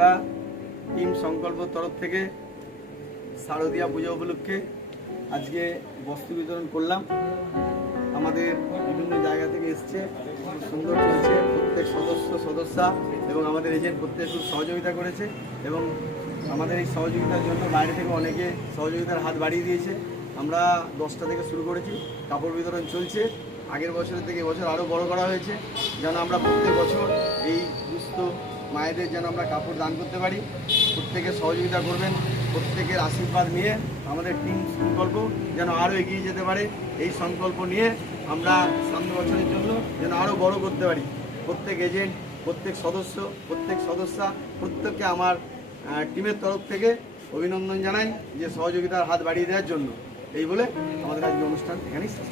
আমরা টিম সংকল্প তরফ থেকে শারদীয়া পূজা উপলক্ষে আজকে বস্ত্র বিতরণ করলাম। আমাদের বিভিন্ন জায়গা থেকে এসছে, খুব সুন্দর চলছে। প্রত্যেক সদস্যা এবং আমাদের এজেন্ট প্রত্যেক খুব সহযোগিতা করেছে এবং আমাদের এই সহযোগিতার জন্য বাইরে থেকে অনেকে সহযোগিতার হাত বাড়িয়ে দিয়েছে। আমরা 10টা থেকে শুরু করেছি, কাপড় বিতরণ চলছে। আগের বছরের থেকে এবছর আরও বড় করা হয়েছে, যেন আমরা প্রত্যেক বছর এই দুস্থ মায়েদের যেন আমরা কাপড় দান করতে পারি। প্রত্যেকে সহযোগিতা করবেন, প্রত্যেকের আশীর্বাদ নিয়ে আমাদের টিম সংকল্প যেন আরও এগিয়ে যেতে পারে। এই সংকল্প নিয়ে আমরা সামনের বছরের জন্য যেন আরও বড় করতে পারি। প্রত্যেক এজেন্ট, প্রত্যেক সদস্যা প্রত্যেককে আমার টিমের তরফ থেকে অভিনন্দন জানাই যে সহযোগিতার হাত বাড়িয়ে দেওয়ার জন্য। এই বলে আমাদের আজকে অনুষ্ঠান এখানেই শেষ।